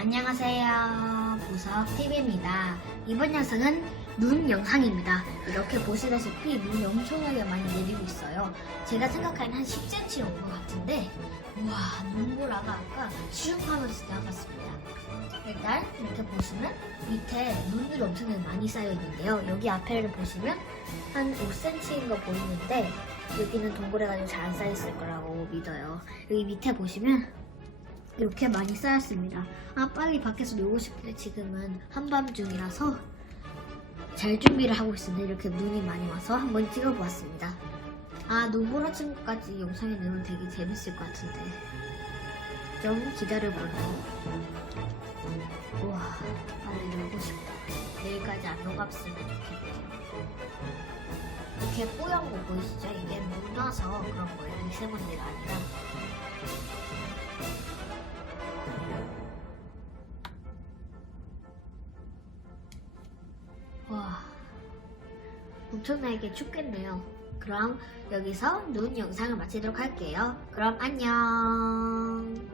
안녕하세요. 보석TV입니다. 이번 영상은 눈 영상입니다. 이렇게 보시다시피 눈이 엄청나게 많이 내리고 있어요. 제가 생각하는 한 10cm 온 것 같은데, 우와, 눈보라가 아까 슈퍼하면서 지나갔습니다. 일단 이렇게 보시면 밑에 눈들이 엄청나게 많이 쌓여 있는데요. 여기 앞에를 보시면 한 5cm인 거 보이는데, 여기는 동그래가지고 잘 안 쌓였을 거라고 믿어요. 여기 밑에 보시면 이렇게 많이 쌓였습니다. 빨리 밖에서 놀고 싶은데 지금은 한밤중이라서 잘 준비를 하고 있습니다. 이렇게 눈이 많이 와서 한번 찍어보았습니다. 눈보라 친구까지 영상에 넣으면 되게 재밌을 것 같은데 좀 기다려보세요. 우와, 빨리 놀고 싶다. 내일까지 안 녹았으면 좋겠네요. 이렇게 뽀얀 거 보이시죠? 이게 눈 와서 그런 거예요. 미세먼지가 아니라. 와, 엄청나게 춥겠네요. 그럼 여기서 눈 영상을 마치도록 할게요. 그럼 안녕.